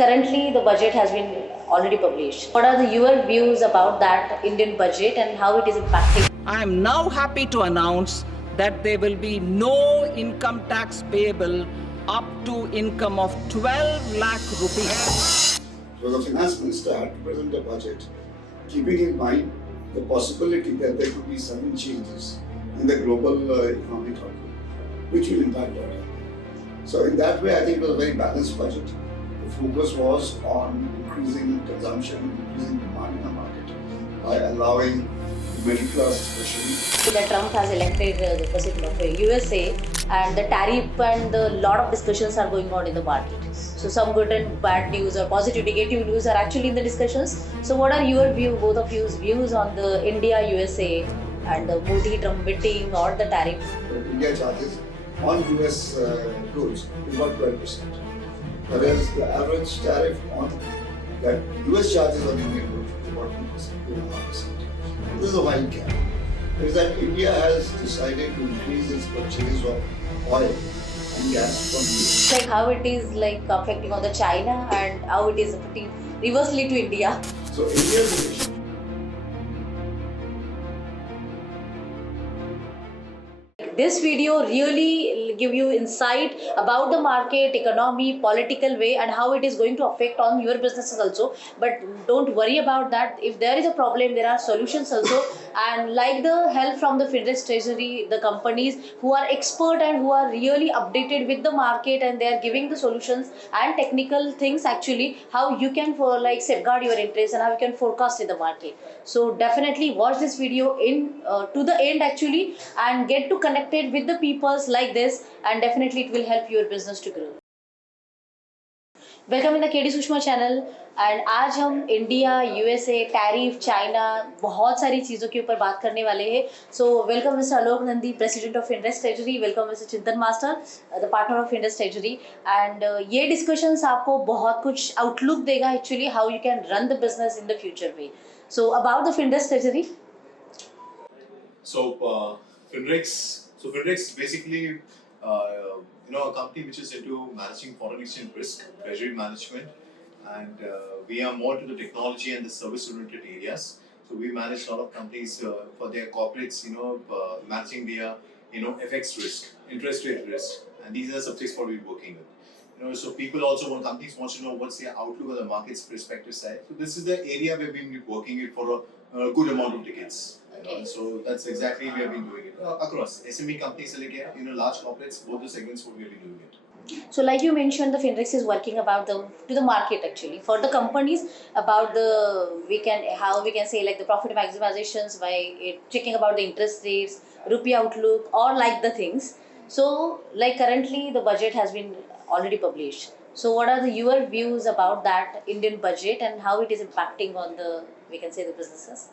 currently the budget has been already published. What are your views about that Indian budget and how it is impacting? I am now happy to announce that there will be no income tax payable up to income of 12 lakh rupees. So the finance minister had to present a budget, keeping in mind the possibility that there could be sudden changes in the global economic outlook, which will impact our economy. So in that way, I think it was a very balanced budget. The focus was on increasing consumption, increasing demand in the market by allowing the middle class especially. That Trump has elected the president of USA, and the tariff and the lot of discussions are going on in the market. So some good and bad news or positive, negative news are actually in the discussions. So what are your view, both of you's views on the India USA and the Modi-Trump meeting or the tariff? India charges on US goods about 12%, whereas the average tariff on that US charges on Indian goods is about 2%. This is a wide gap. Is that India has decided to increase its purchase of oil and gas from US. Like how it is like affecting on the China and how it is affecting reversely to India. So India's relationship. This video really give you insight about the market, economy, political way and how it is going to affect on your businesses also. But don't worry about that. If there is a problem, there are solutions also. And like the help from the Finrex Treasury, the companies who are expert and who are really updated with the market and they are giving the solutions and technical things actually, how you can for like safeguard your interest and how you can forecast in the market. So definitely watch this video in to the end actually and get to connected with the peoples like this, and definitely it will help your business to grow. Welcome in the KD Sushma channel. And आज हम India, USA, tariff, China, बहुत सारी चीज़ों के ऊपर बात करने वाले हैं। So welcome mister Alok Nandi, president of Finrex treasury. Welcome mister Chintan Master, the partner of Finrex treasury. And ये डिस्कशंस आपको बहुत कुछ आउटलुक देगा actually how you can run the business in the future way. So about the Finrex treasury. Finrex is basically a company which is into managing foreign exchange risk, treasury management, and we are more to the technology and the service-oriented areas. So we manage a lot of companies for their corporates, managing their FX risk, interest rate risk, and these are the subjects what we're working with. So people also want companies want to know what's their outlook on the market's perspective side. So this is the area where we've been working it for a good amount of decades. So that's exactly we have been doing it across SME companies, large corporates, both the segments what we have been doing it. So like you mentioned, the Finrex is working about to the market actually for the companies about how we can say like the profit maximizations by checking about the interest rates, rupee outlook, or like the things. So like currently the budget has been already published. So what are your views about that Indian budget and how it is impacting on the businesses?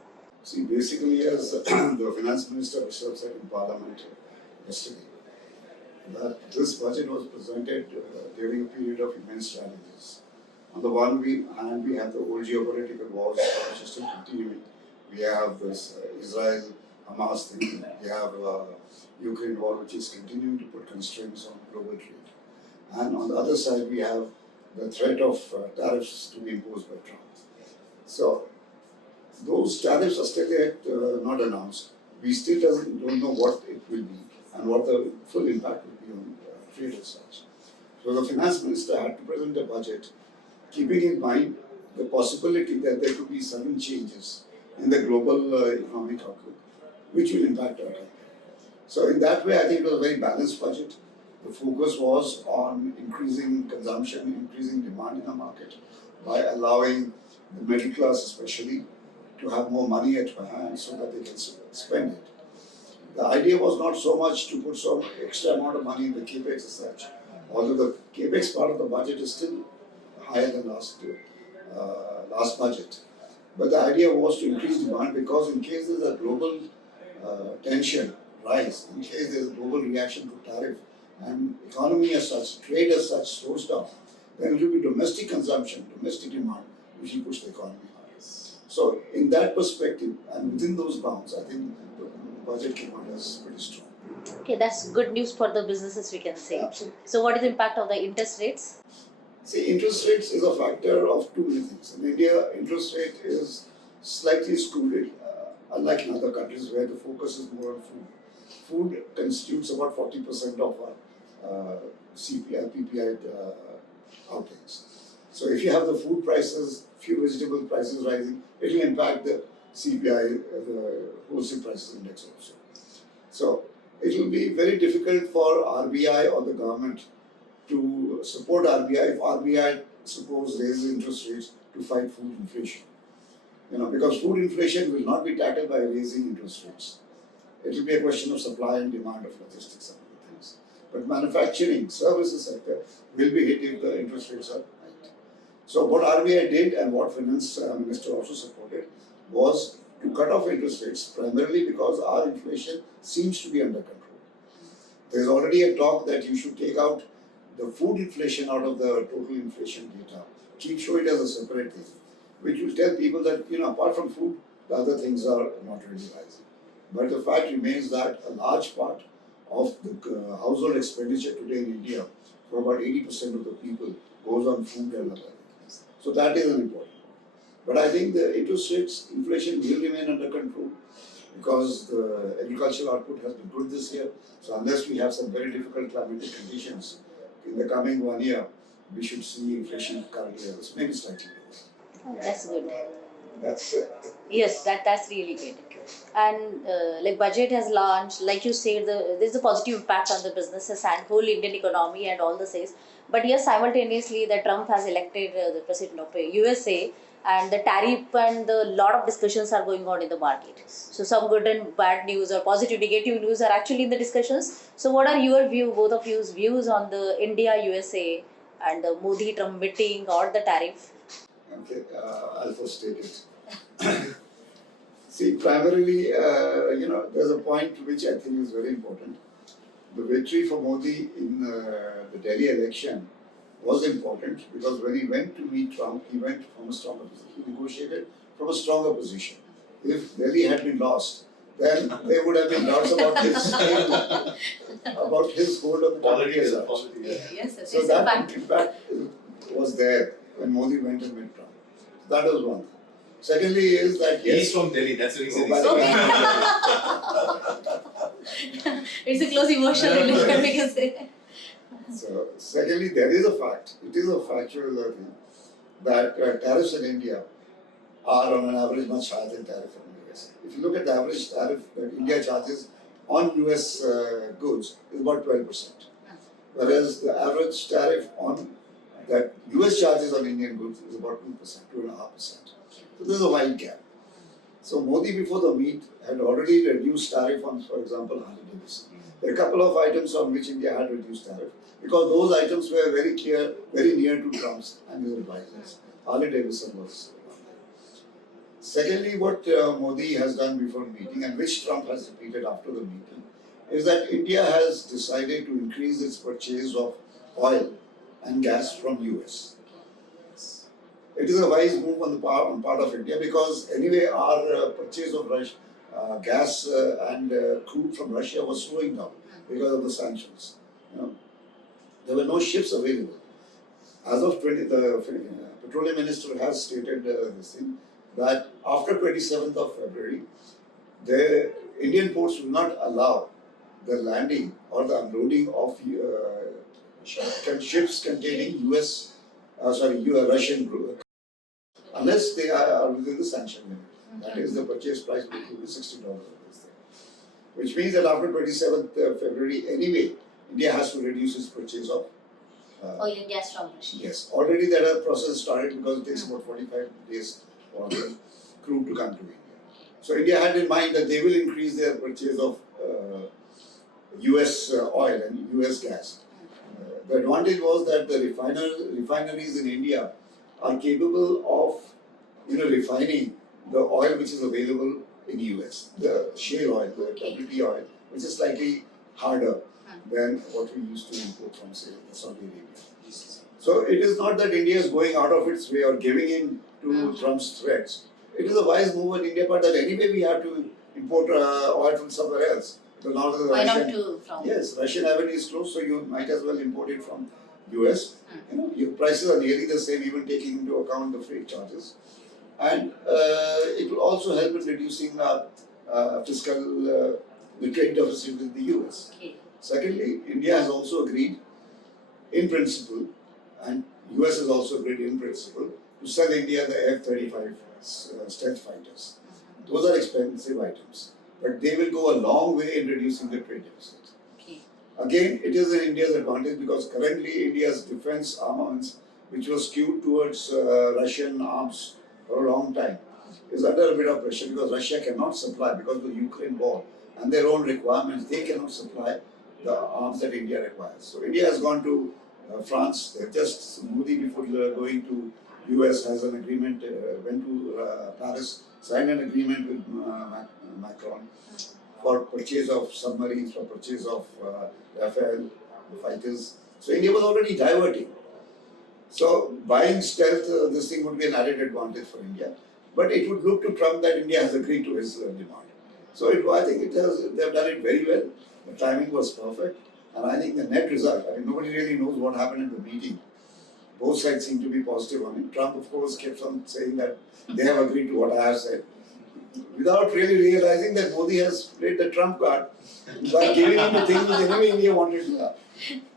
See, basically, as the finance minister herself said in Parliament yesterday, that this budget was presented during a period of immense challenges. On the one hand, we have the old geopolitical wars which are still continuing. We have this Israel-Hamas thing. We have Ukraine war, which is continuing to put constraints on global trade. And on the other side, we have the threat of tariffs to be imposed by Trump. So those tariffs are still yet not announced. We still don't know what it will be and what the full impact will be on trade as such. So the finance minister had to present a budget, keeping in mind the possibility that there could be sudden changes in the global economic outlook, which will impact our economy. So in that way, I think it was a very balanced budget. The focus was on increasing consumption, increasing demand in the market by allowing the middle class especially to have more money at hand so that they can spend it. The idea was not so much to put some extra amount of money in the capex as such, although the capex part of the budget is still higher than last budget. But the idea was to increase demand because in case there's a global tension rise, in case there's a global reaction to tariff and economy as such, trade as such slows down, then it will be domestic consumption, domestic demand, which will push the economy. So in that perspective and within those bounds, I think the budget came out as pretty strong. Okay, that's good news for the businesses we can say. Absolutely. So what is the impact of the interest rates? See, interest rates is a factor of too many things. In India, interest rate is slightly skewed, unlike in other countries where the focus is more on food. Food constitutes about 40% of our CPI, PPI outlays. So if you have the food prices, few vegetable prices rising, it will impact the CPI, the wholesale prices index also. So it will be very difficult for RBI or the government to support RBI if RBI suppose raises interest rates to fight food inflation. Because food inflation will not be tackled by raising interest rates. It will be a question of supply and demand of logistics and other things. But manufacturing, services sector will be hit if the interest rates are hiked. So what RBI did and what Finance Minister also supported was to cut off interest rates primarily because our inflation seems to be under control. There is already a talk that you should take out the food inflation out of the total inflation data, show it as a separate thing, which will tell people that, apart from food, the other things are not really rising. But the fact remains that a large part of the household expenditure today in India, for about 80% of the people, goes on food and other things. So that is an important one. But I think the interest rates, inflation will remain under control because the agricultural output has been good this year. So unless we have some very difficult climatic conditions, in the coming 1 year, we should see inflation current levels, maybe slightly lower. Oh, that's good. That's Yes, that's really good. And like budget has launched, like you said, there's a positive impact on the businesses and whole Indian economy and all the says. But yes, simultaneously, the Trump has elected the president of USA, and the tariff and the lot of discussions are going on in the market. So some good and bad news or positive, negative news are actually in the discussions. So what are your view, both of you's views on the India USA and the Modi Trump meeting or the tariff? okay. I'll first take it. See, primarily, there's a point which I think is very important. The victory for Modi in the Delhi election was important because when he went to meet Trump, he went from a stronger position. He negotiated from a stronger position. If Delhi had been lost, then there would have been doubts about his hold on the country as such. Yes, So that impact was there when Modi went and met Trump. That was one thing. Secondly is that yes, He's from Delhi, that's the reason by he's the from way, It's a close emotional relationship, we can say. So, secondly, there is a fact, it is a factual thing, that tariffs in India are on an average much higher than tariff in the US. If you look at the average tariff that India charges on US goods is about 12%, whereas the average tariff on that US charges on Indian goods is about 2%, 2.5%. So there's a wide gap. So Modi before the meet had already reduced tariff on, for example, Harley-Davidson. There are a couple of items on which India had reduced tariff because those items were very clear, very near to Trump's and his advisors. Harley-Davidson was one there. Secondly, what Modi has done before the meeting and which Trump has repeated after the meeting is that India has decided to increase its purchase of oil and gas from US. It is a wise move on part of India because anyway our purchase of gas and crude from Russia was slowing down because of the sanctions. There were no ships available. As of the petroleum minister has stated this thing that after 27th of February, the Indian ports will not allow the landing or the unloading of ships containing Russian crude, unless they are within the sanction limit. That is, the purchase price will be $60 of this thing. Which means that after 27th February, anyway, India has to reduce its purchase of Oil and gas from Russia. Yes, already that process started because it takes about 45 days for the crude to come to India. So India had in mind that they will increase their purchase of US oil and US gas. The advantage was that the refineries in India are capable of refining the oil which is available in US, the shale oil, the WT oil, which is slightly harder than what we used to import from, say, Saudi Arabia. So it is not that India is going out of its way or giving in to Trump's threats. It is a wise move on India part that anyway we have to import oil from somewhere else. So now the Why not Russian, to from? yes, Russian avenue is closed, so you might as well import it from US. Your prices are nearly the same, even taking into account the freight charges. And it will also help in reducing the trade deficit with the US. Okay. Secondly, India has also agreed in principle, and US has also agreed in principle, to sell India the F-35 stealth fighters. Those are expensive items, but they will go a long way in reducing the trade deficit. Okay. Again, it is in India's advantage because currently India's defense armaments, which was skewed towards Russian arms for a long time, is under a bit of pressure because Russia cannot supply, because of the Ukraine war and their own requirements, they cannot supply the arms that India requires. So India has gone to France. They've just, Modi before going to US has an agreement, went to Paris, signed an agreement with Macron for purchase of submarines, for purchase of Rafale fighters. So India was already diverting. So buying stealth, this thing would be an added advantage for India. But it would look to Trump that India has agreed to his demand. So I think they have done it very well. The timing was perfect. And I think the net result, nobody really knows what happened in the meeting. Both sides seem to be positive on it. Trump, of course, kept on saying that they have agreed to what I have said, without really realizing that Modi has played the Trump card by giving him the things which anyway India wanted to have.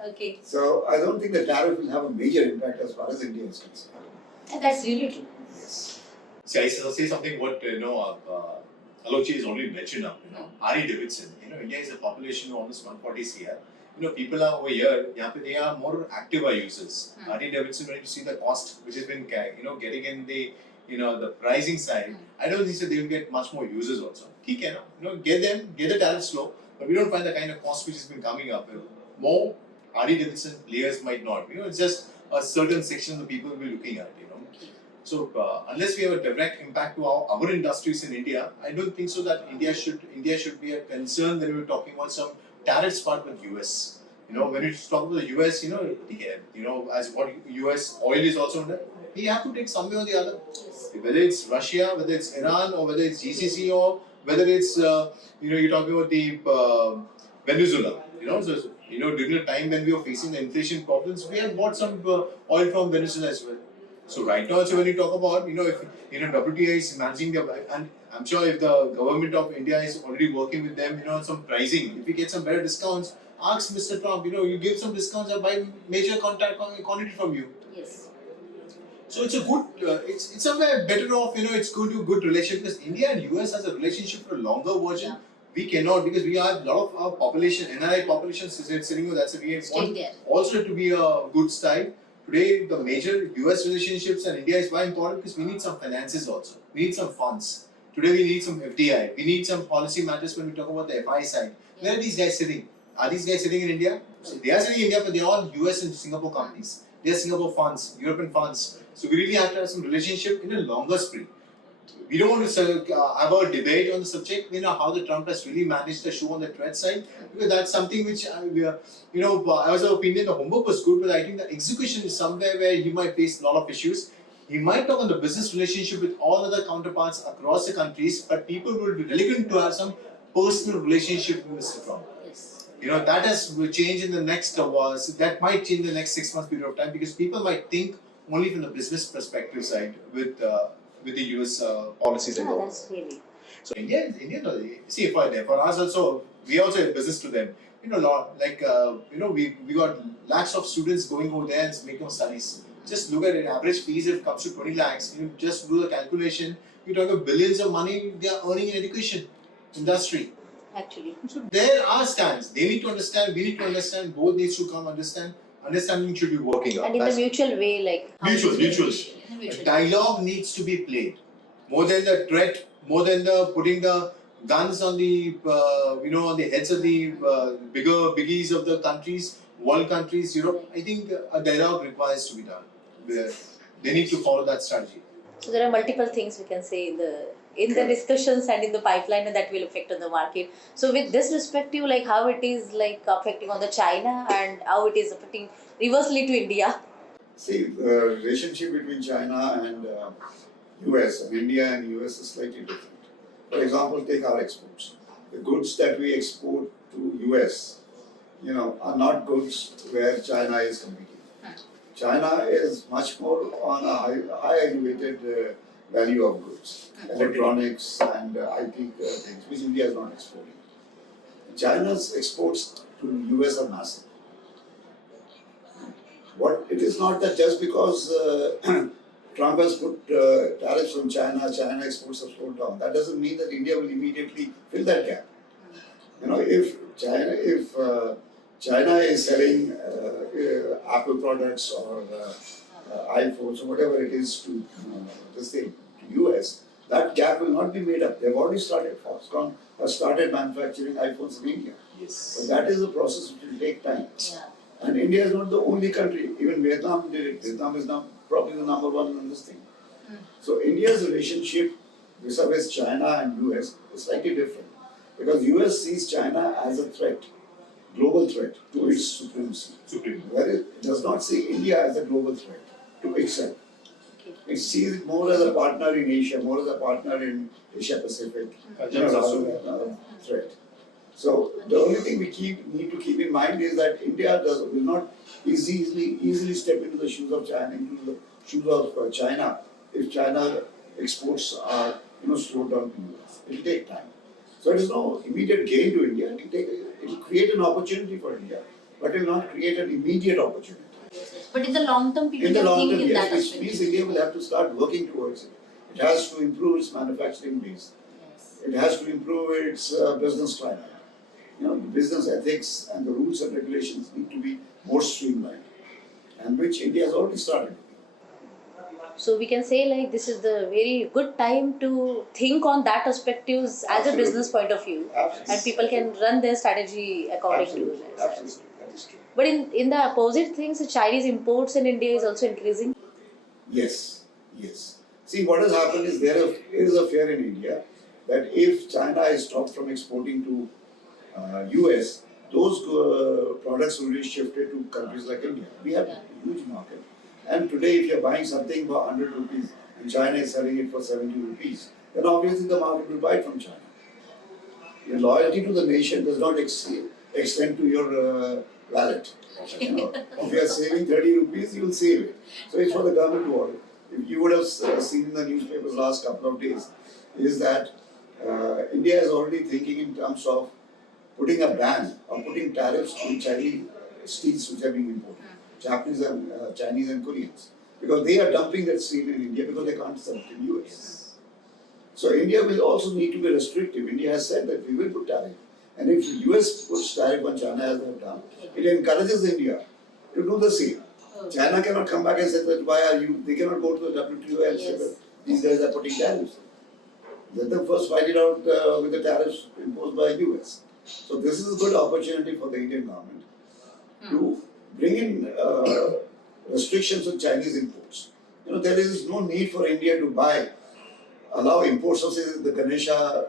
Okay. So I don't think the tariff will have a major impact as far as India is concerned. And that's really true. Yes. See, I say something what Alochi has already mentioned now. Harley Davidson. India is a population of almost 140 CR. People are over here. They are more active users. Harley Davidson, when you see the cost which has been getting in the the pricing side, I don't think so they will get much more users also. Get the tariffs low, but we don't find the kind of cost which has been coming up. More Harley Davidson players might not. It's just a certain section of the people will be looking at. So unless we have a direct impact to our industries in India, I don't think so that India should be a concern when we're talking about some tariffs part with US. When you talk about the US, as what US oil is also under, we have to take some way or the other. Whether it's Russia, whether it's Iran, or whether it's GCC, or whether it's you're talking about the Venezuela. So during the time when we were facing the inflation problems, we have bought some oil from Venezuela as well. So right now, also when you talk about, if WTI is managing and I'm sure if the government of India is already working with them, some pricing, if we get some better discounts, ask Mr. Trump, you give some discounts, I'll buy major quantity from you. Yes. So it's a good, it's somewhere better off, it's good relationship, because India and US has a relationship for a longer version. Yeah. We cannot, because we have a lot of our population, NRI population sitting with that's we want also to be a good style. Today, the major US relationships and India is why important, because we need some finances also. We need some funds. Today we need some FDI. We need some policy matters when we talk about the FI side. Yeah. Where are these guys sitting? Are these guys sitting in India? So they are sitting in India, but they are all US and Singapore companies. They are Singapore funds, European funds. So we really have to have some relationship in a longer spree. We don't want to have a debate on the subject, how the Trump has really managed the show on the trade side, because that's something which, I was of opinion the homework was good, but I think the execution is somewhere where he might face a lot of issues. He might talk on the business relationship with all other counterparts across the countries, but people will be reluctant to have some personal relationship with Mr. Trump. Yes. That has changed in the next, that might change in the next 6 months period of time, because people might think only from the business perspective side with the US policies and all. That's really. So India, see for us also, we also have business to them. We got lakhs of students going over there and making studies. Just look at it, average fees if it comes to 20 lakhs. You just do the calculation. You talk about billions of money they are earning in education industry. Actually. So there are stands. They need to understand. We need to understand. Both needs to come understand. Understanding should be working out. And in the mutual way, like mutual. Dialogue needs to be played more than the threat, more than the putting the guns on the on the heads of the biggies of the countries, world countries, Europe. I think a dialogue requires to be done. They need to follow that strategy. So there are multiple things we can say in the discussions and in the pipeline, and that will affect on the market. So with this perspective, like how it is like affecting on the China and how it is affecting reversely to India. See, the relationship between China and US and India and US is slightly different. For example, take our exports. The goods that we export to US, are not goods where China is competing. China is much more on a high elevated value of goods, electronics and IT things, which India is not exporting. China's exports to the US are massive. It is not that just because Trump has put tariffs on China, China exports have slowed down. That doesn't mean that India will immediately fill that gap. If China is selling Apple products or iPhones or whatever it is to to US, that gap will not be made up. They've already started. Foxconn has started manufacturing iPhones in India. Yes. But that is a process which will take time. Yeah. And India is not the only country. Even Vietnam did it. Vietnam is now probably the number one in this thing. So India's relationship vis-a-vis China and US is slightly different. Because US sees China as a threat, global threat to its supremacy. Whereas it does not see India as a global threat to itself. It sees it more as a partner in Asia, more as a partner in Asia Pacific, rather than a threat. So the only thing we need to keep in mind is that India will not easily step into the shoes of China, if China exports are slowed down to US. It will take time. So it is no immediate gain to India. It will create an opportunity for India, but it will not create an immediate opportunity. But in the long term, people In the can long think term, in yes, that which aspect. means India will have to start working towards it. It has to improve its manufacturing base. Yes. It has to improve its business climate. The business ethics and the rules and regulations need to be more streamlined, and which India has already started. So we can say like this is the very good time to think on that perspectives as a business point of view. Absolutely. And people can run their strategy according Absolutely, to that. absolutely, that is true. But in the opposite things, the Chinese imports in India is also increasing. Yes, yes. See, what has happened is there is a fear in India that if China is stopped from exporting to US, those products will be shifted to countries like India. We have a huge market. And today, if you're buying something for 100 rupees and China is selling it for 70 rupees, then obviously the market will buy it from China. Your loyalty to the nation does not extend to your wallet. If you are saving 30 rupees, you will save it. So it's for the government to order. If you would have seen in the newspapers last couple of days, is that India is already thinking in terms of putting a ban or putting tariffs on Chinese steels which are being imported. Japanese and Chinese and Koreans, because they are dumping that steel in India because they can't sell it in US. So India will also need to be restrictive. India has said that we will put tariff, and if US puts tariff on China as they have done, it encourages India to do the same. China cannot come back and say that why are you? They cannot go to the WTO and say that these guys are putting tariffs. Let them first fight it out with the tariffs imposed by US. So this is a good opportunity for the Indian government to bring in restrictions on Chinese imports. There is no need for India to allow imports of, say, the Ganesha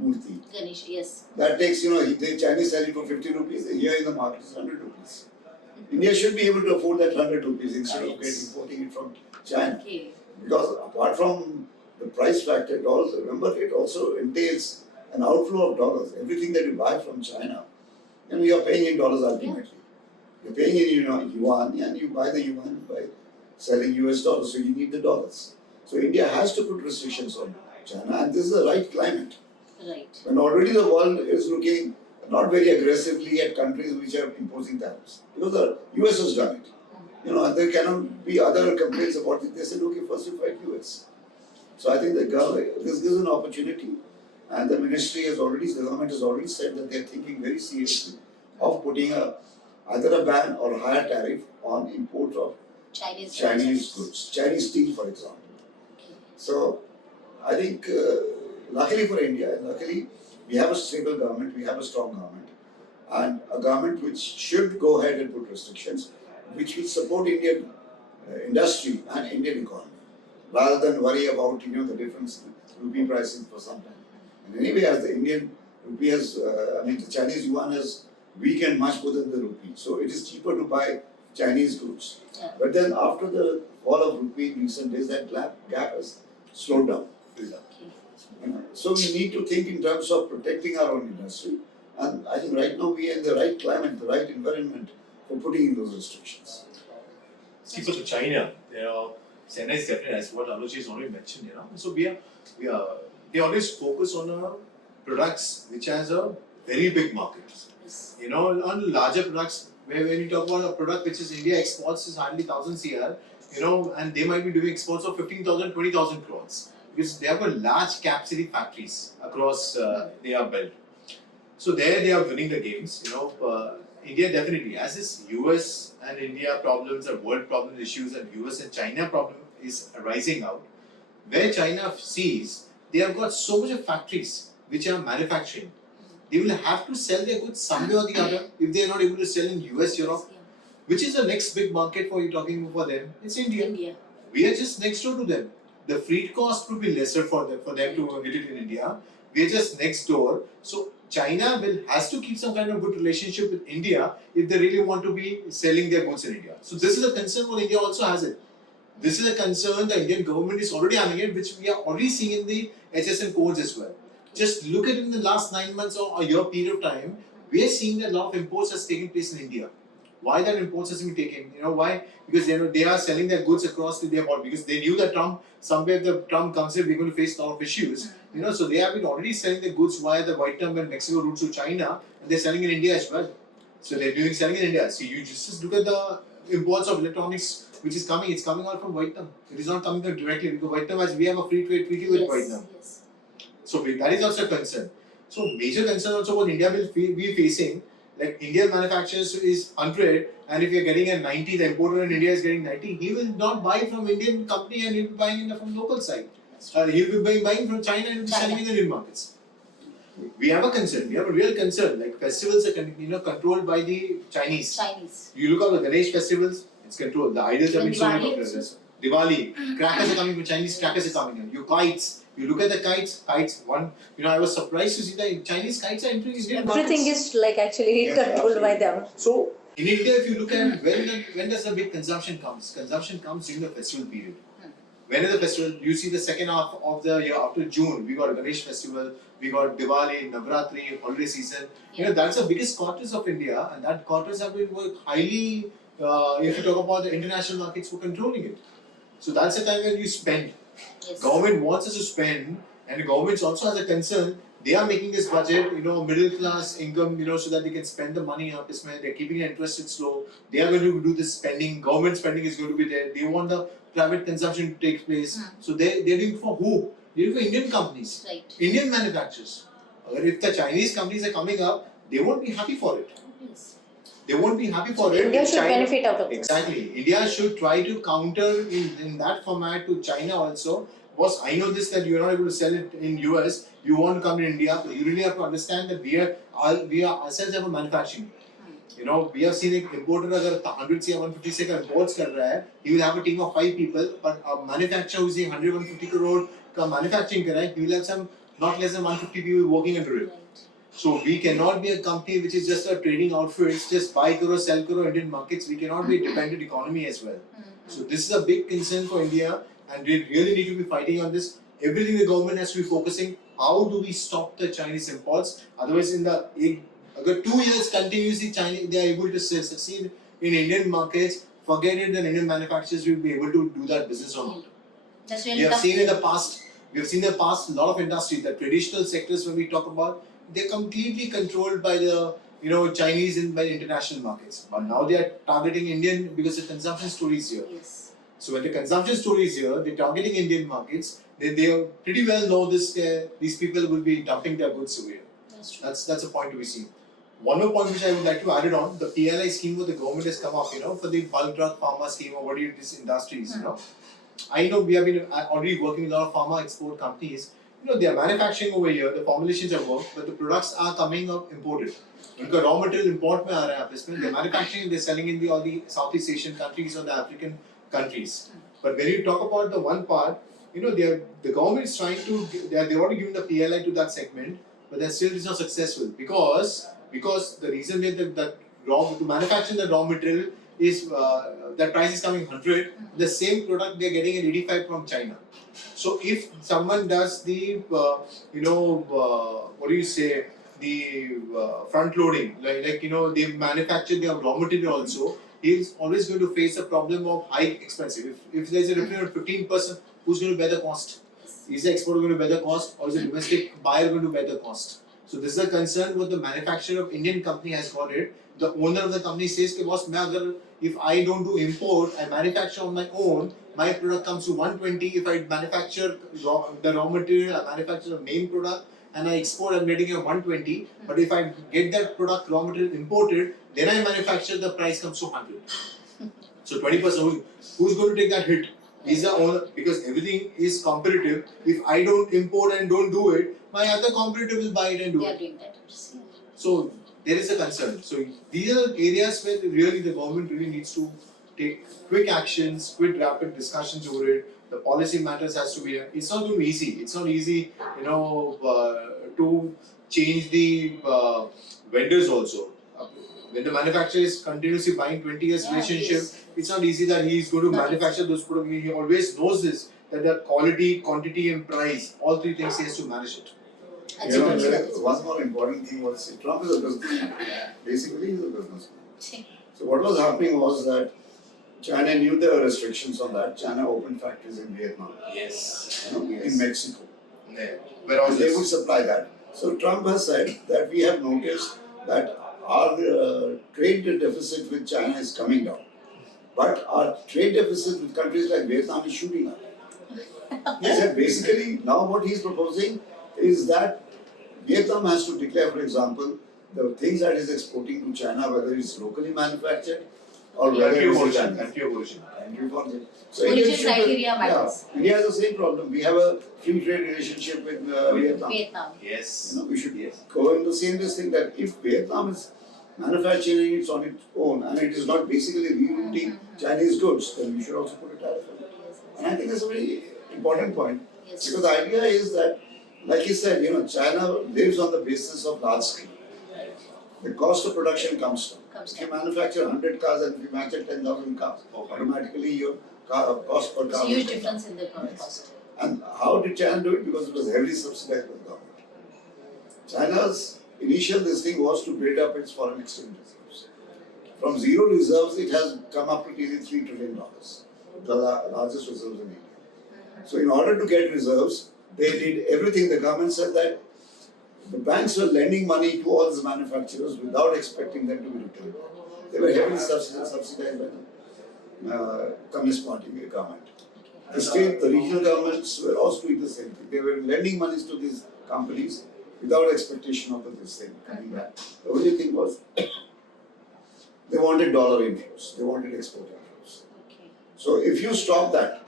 Murti. Ganesh, yes. That takes, the Chinese sell it for 50 rupees, here in the market it's 100 rupees. India should be able to afford that 100 rupees instead of importing it from China. Okay. Because apart from the price factor, it also entails an outflow of dollars. Everything that you buy from China, you are paying in dollars ultimately. You're paying in yuan, and you buy the yuan by selling US dollars, so you need the dollars. So India has to put restrictions on China, and this is the right climate. Right. When already the world is looking not very aggressively at countries which are imposing tariffs, because the US has done it. And there cannot be other complaints about it. They said, okay, first you fight US. So I think this gives an opportunity, and the government has already said that they are thinking very seriously of putting either a ban or a higher tariff on import of Chinese goods, Chinese steel, for example. Okay. So I think, luckily for India, we have a stable government, we have a strong government, and a government which should go ahead and put restrictions, which will support Indian industry and Indian economy, rather than worry about the difference in rupee pricing for some time. And anyway, as the Indian rupee the Chinese yuan has weakened much more than the rupee, so it is cheaper to buy Chinese goods. Yeah. But then after the fall of rupee in recent days, that gap has slowed down. So we need to think in terms of protecting our own industry, and I think right now we are in the right climate, the right environment for putting in those restrictions. See, for China, China is definitely, as what Anuji has already mentioned, So they always focus on products which has a very big market. Yes. On larger products, when you talk about a product which is India exports is hardly 1000 CR, and they might be doing exports of 15,000, 20,000 crores because they have a large capacity factories across their belt. So there they are winning the games. India definitely, as is US and India problems or world problem issues and US and China problem is arising out. Where China sees they have got so much of factories which are manufacturing. They will have to sell their goods somewhere or the other if they are not able to sell in US, Europe. Which is the next big market for you talking for them? It's India. We are just next door to them. The freight cost would be lesser for them to get it in India. We are just next door. So China has to keep some kind of good relationship with India if they really want to be selling their goods in India. So this is a concern what India also has it. This is a concern the Indian government is already having it, which we are already seeing in the HSN codes as well. Just look at it in the last 9 months or a year period of time, we are seeing that a lot of imports has taken place in India. Why that imports has been taken? Why? Because they are selling their goods across to their border because they knew that somewhere if the Trump comes in, we're going to face a lot of issues. So they have been already selling their goods via the Vietnam and Mexico routes to China, and they're selling in India as well. So they're selling in India. So you just look at the imports of electronics which is coming. It's coming out from Vietnam. It is not coming out directly because Vietnam we have a free trade treaty with Vietnam. Yes. So that is also a concern. So major concern also what India will be facing. Like Indian manufacturers is 100 and if you're getting a 90, the importer in India is getting 90, he will not buy from Indian company and he'll be buying from local side. He'll be buying from China and he'll be selling in the Indian markets. We have a concern, we have a real concern. Like festivals are controlled by the Chinese. You look at the Ganesh festivals, it's controlled. The idols have been shown in Diwali, crackers are coming from Chinese, crackers are coming in. Your kites, you look at the kites, I was surprised to see that Chinese kites are entering Indian markets. Everything is like actually controlled by them. So in India, if you look at when does the big consumption comes? Consumption comes during the festival period. When is the festival? You see the second half of the year after June, we got Ganesh festival, we got Diwali, Navratri, holiday season. That's the biggest quarters of India, and that quarters have been highly. If you talk about the international markets, for controlling it. So that's the time when you spend. Yes. Government wants us to spend, and the government also has a concern. They are making this budget, middle class income, so that they can spend the money up. They're keeping the interest rate slow. They are going to do this spending. Government spending is going to be there. They want the private consumption to take place. So they're doing for who? They're doing for Indian companies, Right. Indian manufacturers. If the Chinese companies are coming up, they won't be happy for it. Yes. They won't be happy for it. India should benefit out of this. Exactly. India should try to counter in that format to China also. Boss, I know this that you're not able to sell it in US. You want to come to India, but you really have to understand that we are ourselves have a manufacturing. We have seen an importer अगर 100 से 150 से का imports कर रहा है, he will have a team of 5 people, but a manufacturer who's saying 100-150 crore का manufacturing कर रहा है, he will have some not less than 150 people working under it. So we cannot be a company which is just a trading outfit, just buy karo, sell karo Indian markets. We cannot be a dependent economy as well. So this is a big concern for India, and we really need to be fighting on this. Everything the government has to be focusing. How do we stop the Chinese imports? Otherwise, in the 2 years continuously, they are able to succeed in Indian markets. Forget it, that Indian manufacturers will be able to do that business or not. That's really We have tough. seen in the past. We have seen in the past a lot of industries, the traditional sectors when we talk about, they're completely controlled by the Chinese and by the international markets. But now they are targeting Indian because the consumption story is here. Yes. So when the consumption story is here, they're targeting Indian markets. They pretty well know this. These people will be dumping their goods over here. That's true. That's a point to be seen. One more point which I would like to add it on, the PLI scheme what the government has come up, for the bulk drug pharma scheme or what these industries, I know we have been already working with a lot of pharma export companies. They are manufacturing over here, the formulations are worked, but the products are coming up imported. Because raw material import में आ रहा है इसमें, they're manufacturing, they're selling in all the Southeast Asian countries or the African countries. But when you talk about the one part, the government is trying to, they want to give the PLI to that segment, but that still is not successful because the reason that to manufacture the raw material is that price is coming 100, the same product they are getting at 85 from China. So if someone does the the front loading, they manufacture their raw material also, he's always going to face a problem of high expensive. If there's a difference of 15%, who's going to bear the cost? Is the exporter going to bear the cost, or is the domestic buyer going to bear the cost? So this is a concern what the manufacturer of Indian company has got it. The owner of the company says, "Ke boss, if I don't do import, I manufacture on my own. My product comes to 120. If I manufacture the raw material, I manufacture the main product, and I export, I'm getting a 120. But if I get that product raw material imported, then I manufacture, the price comes to 100. So 20%. Who's going to take that hit? Is the owner, because everything is competitive. If I don't import and don't do it, my other competitor will buy it and do it. So there is a concern. So these are areas where really the government really needs to take quick actions, quick rapid discussions over it. The policy matters has to be. It's not going to be easy. It's not easy, to change the vendors also. When the manufacturer is continuously buying 20 years relationship, it's not easy that he is going to manufacture those products. He always knows this, that the quality, quantity and price, all three things he has to manage it. One more important thing was Trump is a businessman. Basically, he's a businessman. So what was happening was that China knew there were restrictions on that. China opened factories in Vietnam. Yes. In Mexico. Yeah. And they would supply that. So Trump has said that we have noticed that our trade deficit with China is coming down. But our trade deficit with countries like Vietnam is shooting up. He said basically now what he's proposing is that Vietnam has to declare, for example, the things that is exporting to China, whether it's locally manufactured or whether it's Chinese. Country of origin. So Origin criteria matters. India has the same problem. We have a free trade relationship with Vietnam. Yes. We should go in the same thing that if Vietnam is manufacturing it on its own and it is not basically rerouting Chinese goods, then we should also put a tariff on it. And I think that's a very important point. Because the idea is that, like you said, China lives on the basis of large scale. The cost of production comes down. If you manufacture 100 cars and if you manufacture 10,000 cars, automatically your cost per car. It's a huge difference in the cost. And how did China do it? Because it was heavily subsidized by the government. China's initial thing was to build up its foreign exchange reserves. From zero reserves, it has come up to nearly $3 trillion, the largest reserves in India. So in order to get reserves, they did everything. The government said that the banks were lending money to all these manufacturers without expecting them to be returned. They were heavily subsidized by the Communist Party government. The state, the regional governments were also doing the same thing. They were lending monies to these companies without expectation of this thing coming back. The only thing was they wanted dollar inflows. They wanted export inflows. So if you stop that,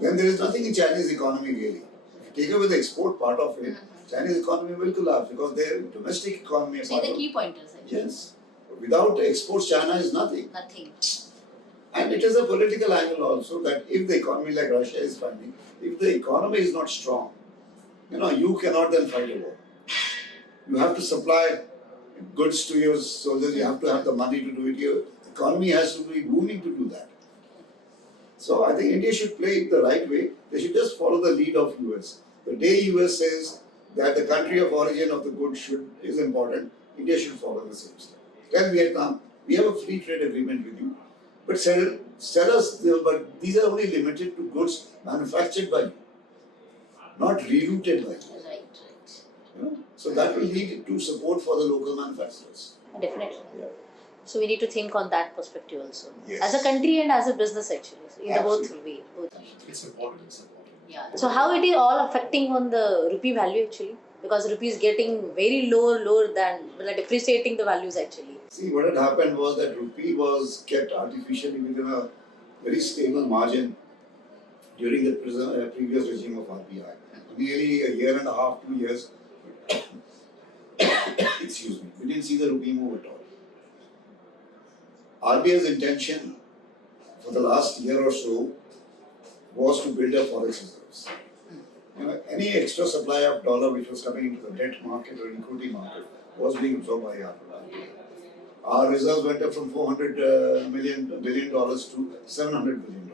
then there is nothing in Chinese economy really. If you take away the export part of it, Chinese economy will collapse because their domestic economy is. So the key pointers. Yes. Without exports, China is nothing. Nothing. And it is a political angle also that if the economy, like Russia is finding, if the economy is not strong, you cannot then fight a war. You have to supply goods to your soldiers, you have to have the money to do it. Your economy has to be booming to do that. So I think India should play it the right way. They should just follow the lead of US. The day US says that the country of origin of the goods is important, India should follow the same step. Tell Vietnam, we have a free trade agreement with you, but sell us, but these are only limited to goods manufactured by you, not rerouted by you. Right. So that will lead to support for the local manufacturers. Definitely. So we need to think on that perspective also. Yes. As a country and as a business actually. So in the both way. It's important. Yeah. So how it is all affecting on the rupee value actually? Because rupee is getting very lower than depreciating the values actually. See, what had happened was that rupee was kept artificially within a very stable margin during the previous regime of RBI. Nearly a year and a half, 2 years, excuse me, we didn't see the rupee move at all. RBI's intention for the last year or so was to build up forex reserves. Any extra supply of dollar which was coming into the debt market or equity market was being absorbed by RBI. Our reserves went up from $400 billion to $700 billion.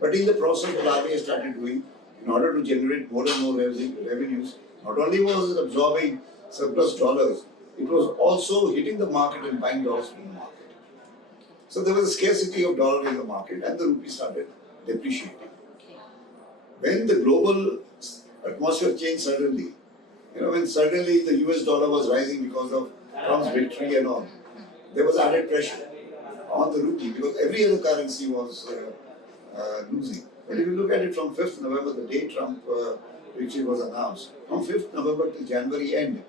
But in the process, what RBI started doing, in order to generate more and more revenues, not only was it absorbing surplus dollars, it was also hitting the market and buying dollars from the market. So there was a scarcity of dollar in the market and the rupee started depreciating. When the global atmosphere changed suddenly, when suddenly the US dollar was rising because of Trump's victory and all, there was added pressure on the rupee because every other currency was losing. But if you look at it from 5th November, the day Trump victory was announced, from 5th November to January end,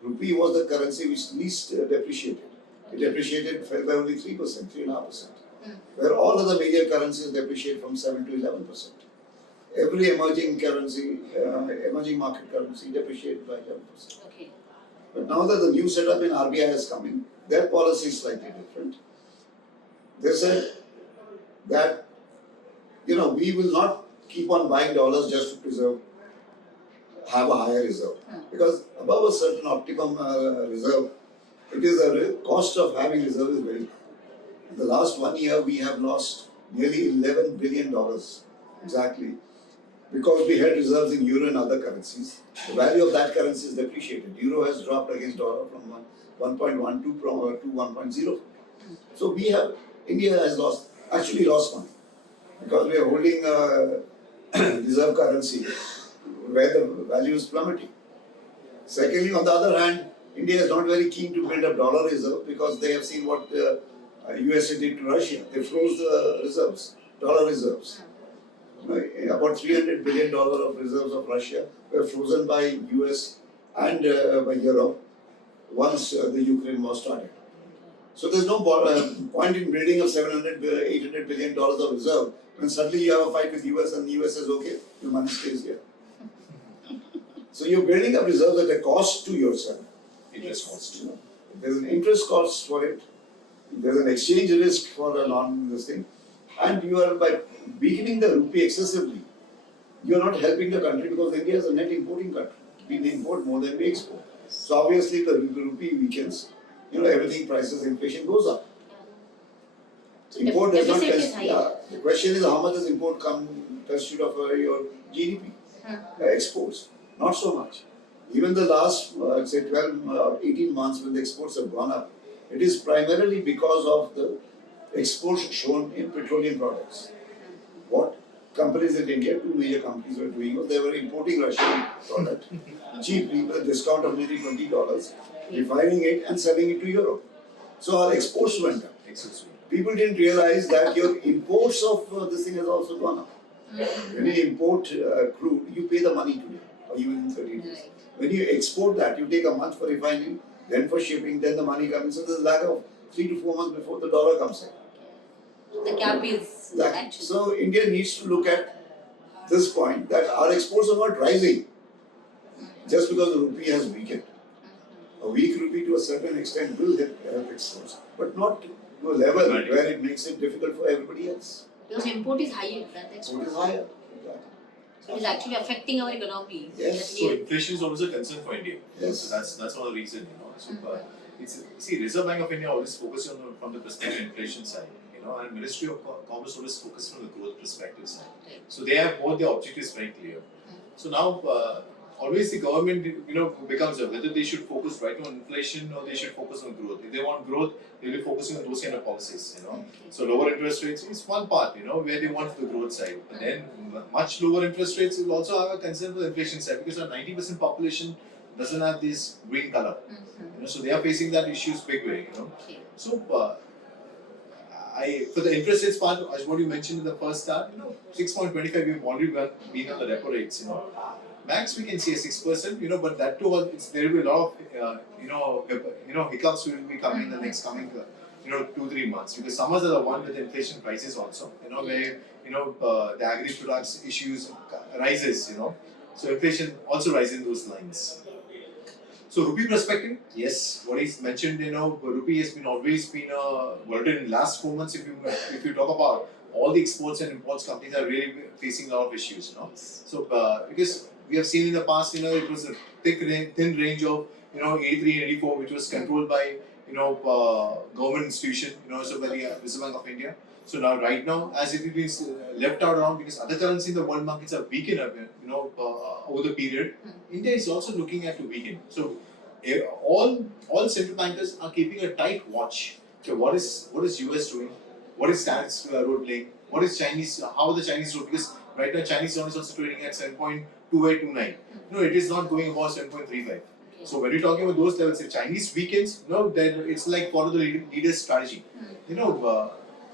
rupee was the currency which least depreciated. It depreciated, fell by only 3%, 3.5%, where all other major currencies depreciate from 7 to 11%. Every emerging currency, emerging market currency depreciated by 11%. Okay. But now that the new setup in RBI has come in, their policy is slightly different. They said that we will not keep on buying dollars just to preserve, have a higher reserve. Because above a certain optimum reserve, it is a cost of having reserve is very high. In the last 1 year, we have lost nearly $11 billion exactly because we had reserves in euro and other currencies. The value of that currency is depreciated. Euro has dropped against dollar from 1.12 to 1.0. So India has actually lost money because we are holding reserve currency where the value is plummeting. Secondly, on the other hand, India is not very keen to build up dollar reserve because they have seen what USA did to Russia. They froze the reserves, dollar reserves. About $300 billion of reserves of Russia were frozen by US and by Europe once the Ukraine war started. So there's no point in building up $700, $800 billion of reserve when suddenly you have a fight with US and the US says, okay, your money stays here. So you're building up reserves at a cost to yourself. Interest cost. There's an interest cost for it. There's an exchange risk for this thing. And you are, by weakening the rupee excessively, you're not helping the country because India is a net importing country. We import more than we export. So obviously the rupee weakens, everything prices, inflation goes up. Import does not the question is how much does import come constitute of your GDP? Exports, not so much. Even the last, say 12, 18 months when the exports have gone up, it is primarily because of the exports shown in petroleum products. What companies in India, two major companies were doing was they were importing Russian product cheaply with a discount of nearly $20, refining it and selling it to Europe. So our exports went up. People didn't realize that your imports of this thing has also gone up. When you import crude, you pay the money today or even in 30 days. When you export that, you take a month for refining, then for shipping, then the money comes in. So there's a lag of 3 to 4 months before the dollar comes in. The gap is actually. So India needs to look at this point that our exports are not rising just because the rupee has weakened. A weak rupee to a certain extent will help exports, but not to a level where it makes it difficult for everybody else. Because import is higher than the Export export. is higher. So it is actually affecting our economy. Yes. So inflation is also a concern for India. Yes. So that's one of the reasons, So Reserve Bank of India always focuses from the perspective of inflation side, and Ministry of Commerce always focuses from the growth perspective side. So they have both their objectives very clear. So now, always the government, becomes whether they should focus right on inflation or they should focus on growth. If they want growth, they'll be focusing on those kind of policies, So lower interest rates is one part, where they want the growth side. But then much lower interest rates will also have a concern for the inflation side because our 90% population doesn't have this green color. So they are facing that issues big way, So for the interest rates part, as what you mentioned in the first start, 6.25 we've already been on the repo rates, Max we can say 6%, but that too there will be a lot of hiccups will be coming in the next coming 2-3 months because summers are the one with inflation prices also, where the agri products issues rises, so inflation also rises in those lines. So rupee perspective, yes, what is mentioned, rupee has always been volatile in last 4 months. If you talk about all the exports and imports companies are really facing a lot of issues, So because we have seen in the past, it was a thin range of 83 and 84, which was controlled by government institution, so by the Reserve Bank of India. So now, right now, as it is left out around because other currencies in the world markets are weakened, over the period, India is also looking at to weaken. So all central bankers are keeping a tight watch. So what is US doing? What is Tariffs role playing? What is Chinese? How the Chinese role? Because right now Chinese yuan is also trading at 7.2829. No, it is not going above 7.35. So when you're talking about those levels, if Chinese weakens, no, then it's like follow the leader's strategy.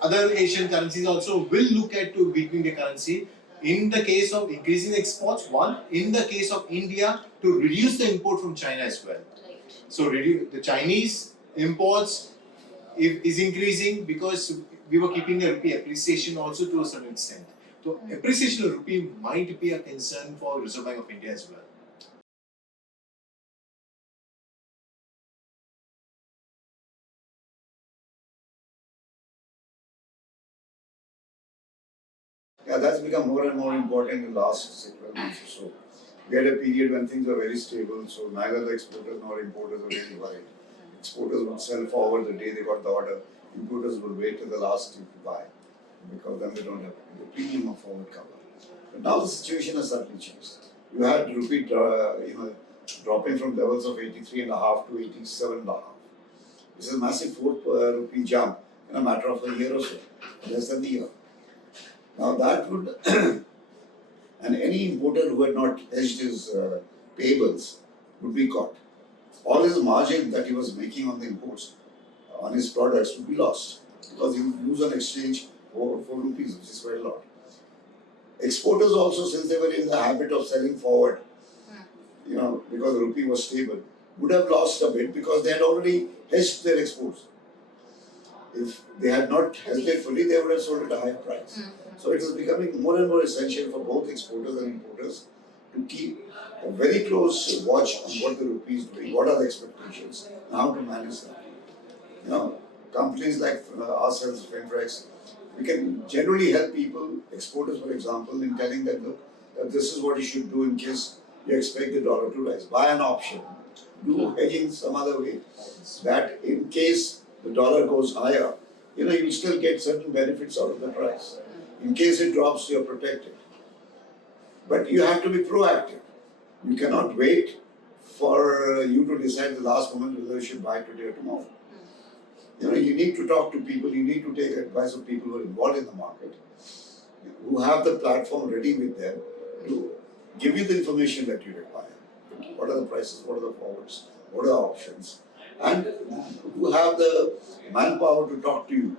Other Asian currencies also will look at to weakening the currency. In the case of increasing exports, one. In the case of India, to reduce the import from China as well. So the Chinese imports is increasing because we were keeping the rupee appreciation also to a certain extent. So appreciation of rupee might be a concern for Reserve Bank of India as well. Yeah, that's become more and more important in the last 12 months or so. We had a period when things were very stable, so neither the exporters nor importers were really worried. Exporters would sell forward the day they got the order. Importers would wait till the last to buy because then they don't have the premium of forward cover. But now the situation has suddenly changed. You had rupee, dropping from levels of 83.5 to 87.5. This is a massive 4 rupee jump in a matter of a year or so, less than a year. Now that would, and any importer who had not hedged his payables would be caught. All his margin that he was making on the imports, on his products would be lost because he would lose on exchange for rupees, which is quite a lot. Exporters also, since they were in the habit of selling forward, because the rupee was stable, would have lost a bit because they had already hedged their exports. If they had not hedged it fully, they would have sold at a higher price. So it is becoming more and more essential for both exporters and importers to keep a very close watch on what the rupee is doing, what are the expectations, and how to manage them. Companies like ourselves, Finrex, we can generally help people, exporters for example, in telling them, look, that this is what you should do in case you expect the dollar to rise. Buy an option, do hedging some other way, that in case the dollar goes higher, you still get certain benefits out of the price. In case it drops, you're protected. But you have to be proactive. You cannot wait for you to decide the last moment whether you should buy today or tomorrow. You need to talk to people, you need to take advice of people who are involved in the market, who have the platform ready with them to give you the information that you require. What are the prices, what are the forwards, what are the options, and who have the manpower to talk to you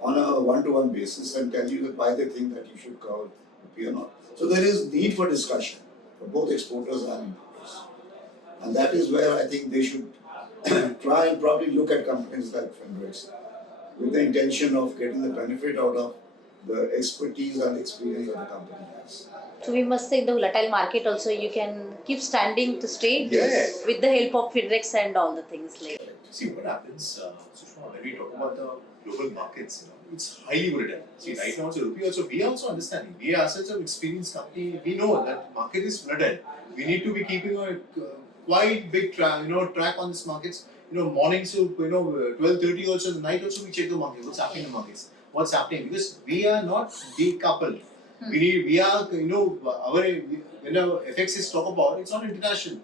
on a one-to-one basis and tell you that why they think that you should cover rupee or not. So there is need for discussion for both exporters and importers. And that is where I think they should try and probably look at companies like Finrex with the intention of getting the benefit out of the expertise and experience that the company has. So we must say in the volatile market also you can keep standing to stay with the help of Finrex and all the things like. See what happens, Sushma, when we talk about the global markets, it's highly volatile. See, right now, we are also understanding. We ourselves are experienced company. We know that market is volatile. We need to be keeping a quite big track on these markets. Morning to 12:30 also, the night also we check the market. What's happening in the markets? What's happening? Because we are not decoupled. We are when the FX is talk about, it's not international.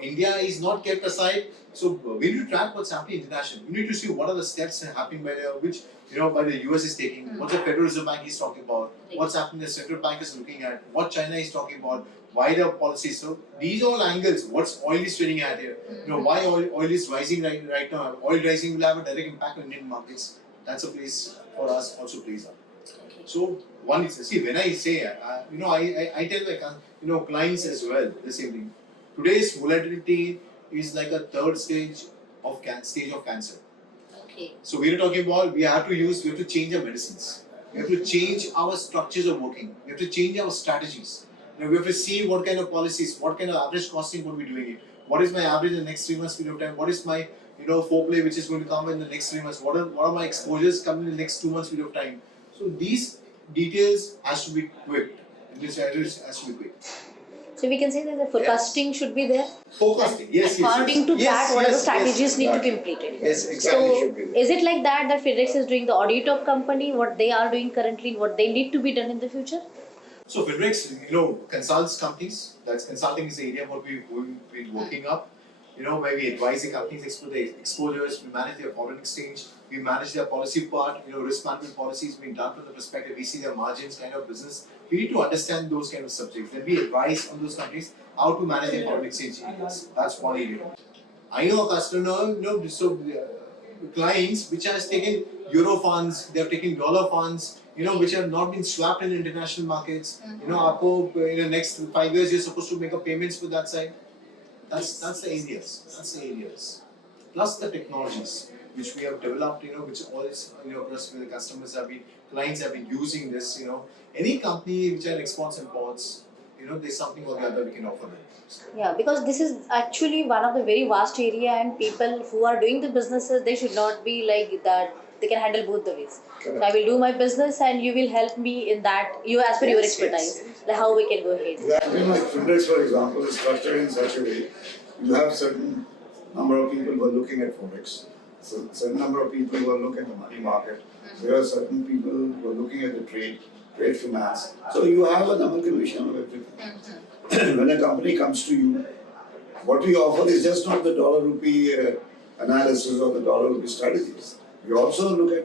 India is not kept aside, so we need to track what's happening internationally. We need to see what are the steps happening by the US is taking, what the Federal Reserve Bank is talking about, what's happening the central bank is looking at, what China is talking about, why the policies. So these all angles, what's oil is trading at here, why oil is rising right now. Oil rising will have a direct impact on Indian markets. That's a place for us also plays out. So one is, see, when I say, I tell clients as well the same thing. Today's volatility is like a third stage of cancer. Okay. So we are talking about we have to change our medicines. We have to change our structures of working. We have to change our strategies. We have to see what kind of policies, what kind of average costing going to be doing it. What is my average in the next 3 months period of time? What is my foreplay which is going to come in the next 3 months? What are my exposures coming in the next 2 months period of time? So these details has to be quick. This has to be quick. So we can say that the forecasting should be there. Forecasting, yes. According to that, what are the strategies need to be implemented? Yes, exactly. So Should be there. is it like that Finrex is doing the audit of company, what they are doing currently, what they need to be done in the future? So Finrex, consults companies. That's consulting is the area what we've been working up. where we advise the companies exposures, we manage their foreign exchange, we manage their policy part, risk management policies being done from the perspective, we see their margins kind of business. We need to understand those kind of subjects. Then we advise on those companies how to manage their foreign exchange areas. That's one area. I know a customer, clients which has taken euro funds, they have taken dollar funds, which have not been swapped in international markets. Aapko, in the next 5 years, you're supposed to make a payments for that side. That's the areas. That's the areas. Plus the technologies which we have developed, which all is, plus the customers have been, clients have been using this, any company which are exports imports, there's something or the other we can offer them. Yeah, because this is actually one of the very vast area, and people who are doing the businesses, they should not be like that. They can handle both the ways. So I will do my business, and you will help me in that. You as per your expertise, like how we can go ahead. Exactly, like Finrex, for example, is structured in such a way. You have certain number of people who are looking at Forex, so certain number of people who are looking at the money market. There are certain people who are looking at the trade finance. So you have an amalgamation of everything. When a company comes to you, what we offer is just not the dollar rupee analysis or the dollar rupee strategies. We also look at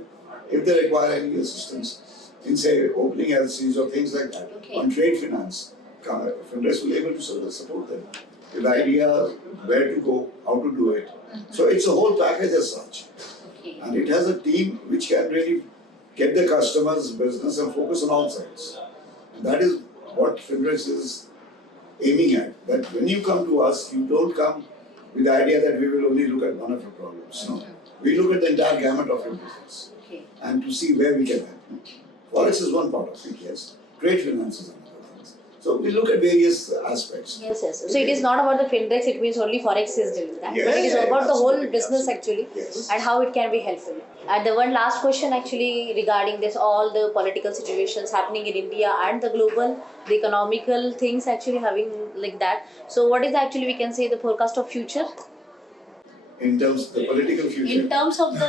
if they require any assistance in, say, opening LCs or things like that. On trade finance, Finrex will be able to support them with idea where to go, how to do it. So it's a whole package as such. And it has a team which can really get the customer's business and focus on all sides. And that is what Finrex is aiming at. That when you come to us, you don't come with the idea that we will only look at one of your problems. No. We look at the entire gamut of your business and to see where we can help you. Forex is one part of it, yes. Trade finance is another thing. So we look at various aspects. Yes. So it is not about the Finrex, it means only Forex is doing that. Yes, but it is about the whole absolutely, business absolutely. actually, Yes. and how it can be helpful. And the one last question actually regarding this, all the political situations happening in India and the global, the economical things actually having like that. So what is actually we can say the forecast of future? In terms of the political future. In terms of the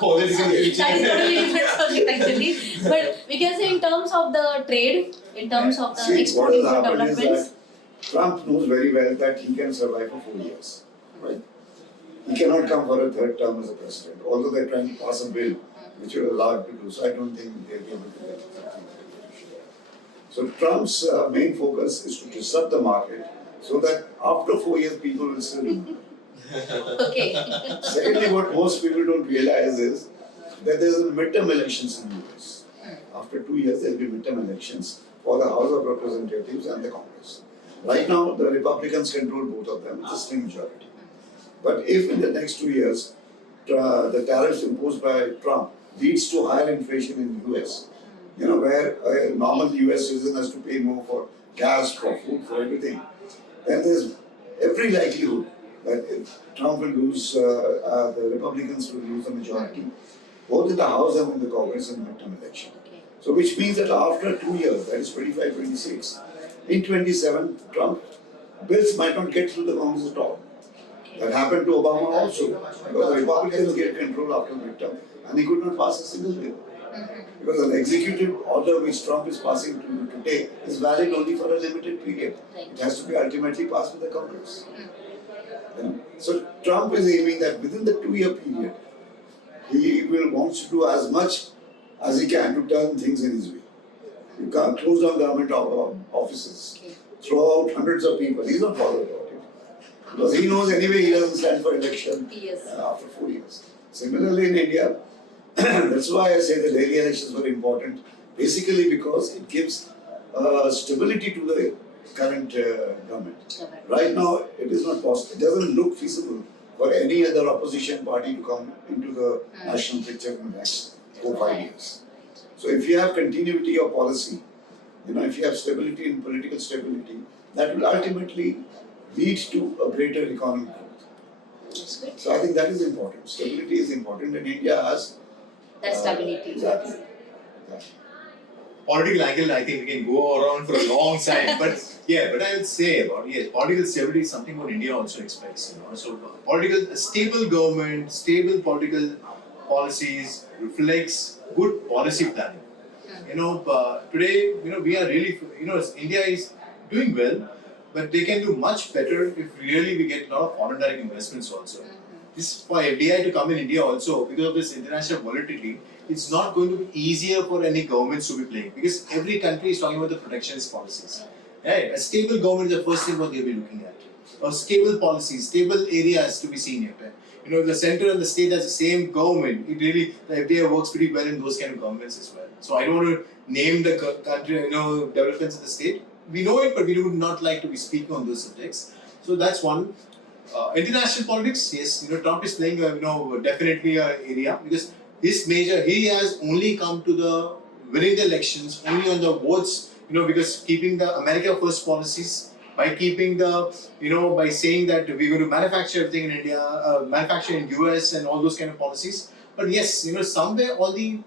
Political future. that is totally different subject actually. But we can say in terms of the trade, in terms of the See, export what has import happened is developments. that Trump knows very well that he can survive for 4 years, right? He cannot come for a third term as a president, although they're trying to pass a bill which will allow him to do so. I don't think they'll be able to get it. So Trump's main focus is to disrupt the market so that after 4 years people will still remember. Okay. Secondly, what most people don't realize is that there's a midterm elections in the US. After 2 years, there will be midterm elections for the House of Representatives and the Congress. Right now, the Republicans control both of them. It's a slim majority. But if in the next 2 years, the tariffs imposed by Trump leads to higher inflation in the US, where a normal US citizen has to pay more for gas, for food, for everything, then there's every likelihood that Trump will lose, the Republicans will lose the majority, both in the House and in the Congress in the midterm election. So which means that after 2 years, that is 25, 26, in 27, Trump bills might not get through the Congress at all. That happened to Obama also, because the Republicans get control after midterm and he could not pass a single bill. Because an executive order which Trump is passing today is valid only for a limited period. It has to be ultimately passed with the Congress. So Trump is aiming that within the 2 year period, he will want to do as much as he can to turn things in his way. You can't close down government offices, throw out hundreds of people. He's not bothered about it. Because he knows anyway he doesn't stand for election after 4 years. Similarly in India, that's why I say the daily elections were important. Basically because it gives stability to the current government. Right now, it is not possible. It doesn't look feasible for any other opposition party to come into the national picture in the next 4 or 5 years. So if you have continuity of policy, if you have stability in political stability, that will ultimately lead to a greater economic growth. So I think that is important. Stability is important, and India has That stability. Exactly. Political angle, I think we can go around for a long time, but I would say about political stability is something what India also expects. So a stable government, stable political policies reflects good policy planning. Today, we are really, India is doing well, but they can do much better if really we get a lot of foreign direct investments also. This for FDI to come in India also, because of this international volatility, it's not going to be easier for any governments to be playing, because every country is talking about the protectionist policies. Right? A stable government is the first thing what they'll be looking at. Or stable policies, stable areas to be seen here. You know, if the center and the state has the same government, it really, the FDI works pretty well in those kind of governments as well. So I don't want to name the country, developments of the state. We know it, but we would not like to be speaking on those subjects. So that's one. International politics, yes, Trump is playing, definitely an area, because he has only come to the winning the elections only on the votes, because keeping the America first policies, by keeping the, by saying that we're going to manufacture everything in India, manufacture in US and all those kind of policies. But yes, somewhere all the,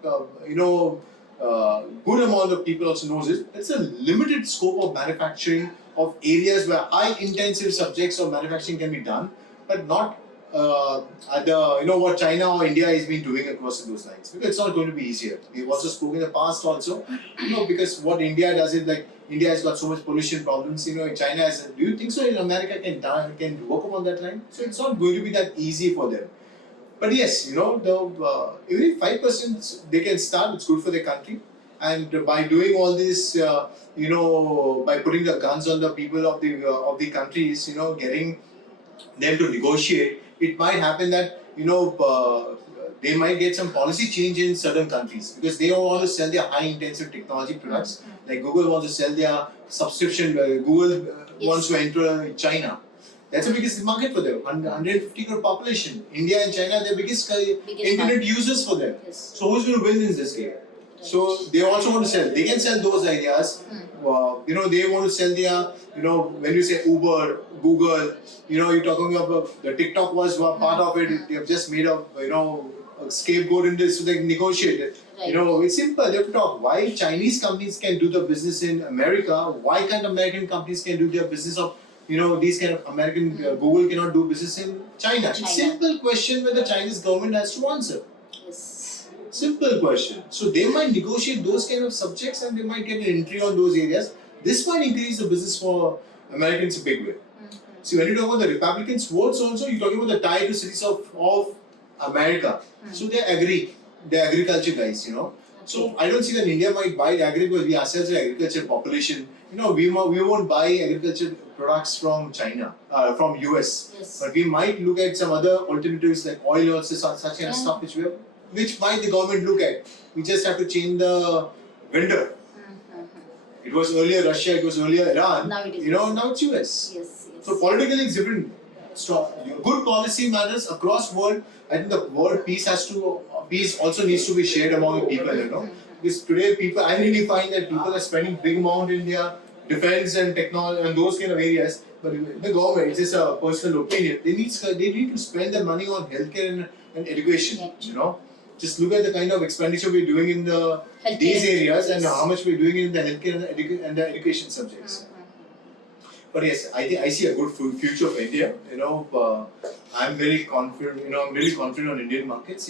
good amount of people also knows it. It's a limited scope of manufacturing of areas where high intensive subjects of manufacturing can be done, but not at the, what China or India has been doing across those lines. Because it's not going to be easier. We've also spoken in the past also, because what India does is like, India has got so much pollution problems, China has, do you think so in America can work upon that line? So it's not going to be that easy for them. But yes, even 5% they can start, it's good for the country. And by doing all this, by putting the guns on the people of the countries, getting them to negotiate, it might happen that, they might get some policy change in certain countries, because they all want to sell their high intensive technology products. Like Google wants to sell their subscription, Google wants to enter China. That's the biggest market for them, 150 crore population. India and China are the biggest internet users for them. Yes. So who's going to win in this game? So they also want to sell. They can sell those ideas. They want to sell their, when you say Uber, Google, you're talking about the TikTok was part of it. They have just made a, a scapegoat in this, so they negotiate it. Right. It's simple. They have to talk. Why Chinese companies can do the business in America? Why can't American companies can do their business of, these kind of American Google cannot do business in China? It's a simple question where the Chinese government has to answer. Yes. Simple question. So they might negotiate those kind of subjects and they might get an entry on those areas. This might increase the business for Americans a big way. See, when you talk about the Republicans' votes also, you're talking about the tier 2 cities of America. So they agree. They're agriculture guys, So I don't see that India might buy agri, because we ourselves are agriculture population. We won't buy agriculture products from China, from US. Yes. But we might look at some other alternatives like oil or such kind of stuff which might the government look at. We just have to change the vendor. It was earlier Russia, it was earlier Iran. Now it is now it's US. Yes. So politically it's different. Good policy matters across world. I think the word peace also needs to be shared among the people, Because today I really find that people are spending big amount in their defense and technology and those kind of areas. But the government, it's just a personal opinion, they need to spend their money on healthcare and education, Just look at the kind of expenditure we're doing in these areas and how much we're doing in the healthcare and the education subjects. But yes, I see a good future for India. I'm very confident. I'm really confident on Indian markets.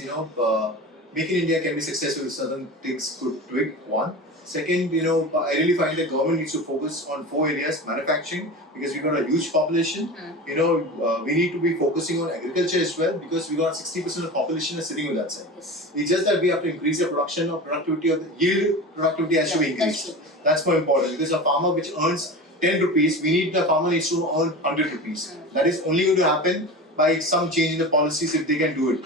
Make in India can be successful if certain things could tweak. One. Second, I really find that government needs to focus on 4 areas: manufacturing, because we've got a huge population. We need to be focusing on agriculture as well, because we got 60% of the population is sitting on that side. Yes. It's just that we have to increase the production or productivity of the yield. Productivity has to be increased. That's more important, because a farmer which earns 10 rupees, the farmer needs to earn 100 rupees. That is only going to happen by some change in the policies if they can do it.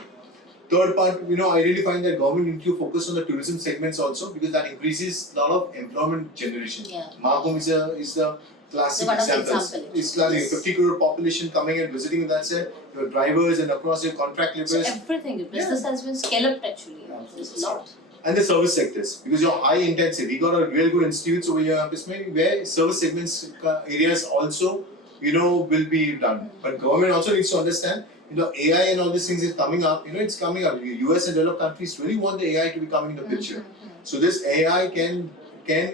Third part, I really find that government needs to focus on the tourism segments also, because that increases a lot of employment generation. Margum is the classic example. It's classic. 50 crore population coming and visiting that side. Your drivers and across your contract laborers. So everything, business has been scaled up actually. There's a lot. And the service sectors, because you're high intensive. We got a real good institutes over here, where service segments areas also, will be done. But government also needs to understand, AI and all these things is coming up. It's coming up. US and developed countries really want the AI to be coming in the picture. So this AI can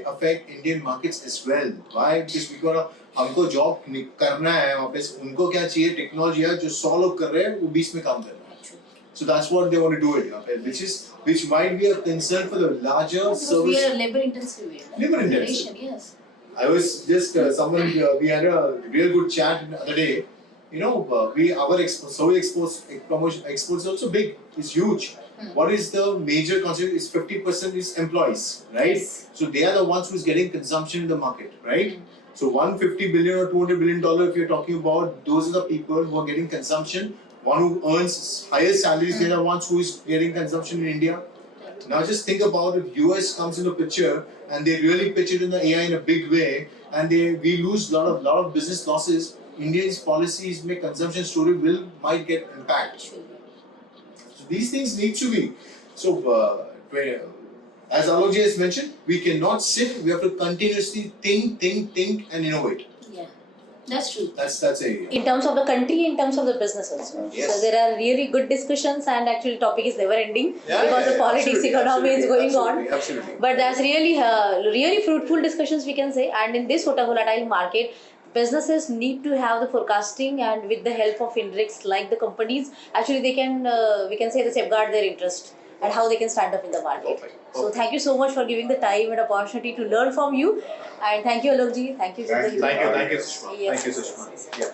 affect Indian markets as well. Why? Because we got a हमको job करना है वहाँ पे उनको क्या चाहिए technology है जो 100 लोग कर रहे हैं वो 20 में काम कर रहे हैं. So that's what they want to do it, which might be a concern for the larger because service. we are labor intensive. Labor intensive. Yes. I was just we had a real good chat the other day. You know, exports also big. It's huge. What is the major concept? Is 50% is employees, right? Yes. So they are the ones who's getting consumption in the market, right? So 150 billion or 200 billion dollar, if you're talking about, those are the people who are getting consumption. One who earns higher salaries, they're the ones who is getting consumption in India. Now just think about if US comes into picture and they really pitch it in the AI in a big way, and we lose lot of business losses. India's policies make consumption story might get impact. So these things need to be. So as Alokji has mentioned, we cannot sit. We have to continuously think, and innovate. Yeah, that's true. That's a. In terms of the country, in terms of the business also. Yes. So there are really good discussions, and actually topic is never ending because the politics, absolutely, economy is going on. Absolutely. But that's really fruitful discussions, we can say. And in this volatile market, businesses need to have the forecasting, and with the help of Finrex, like the companies, actually they can we can say they safeguard their interest and how they can stand up in the market. Perfect. So thank you so much for giving the time and opportunity to learn from you. And thank you, Alokji. Thank you, Thank you. Judein. Thank you, Sushma. Yes. Thank you, Sushma. Yeah.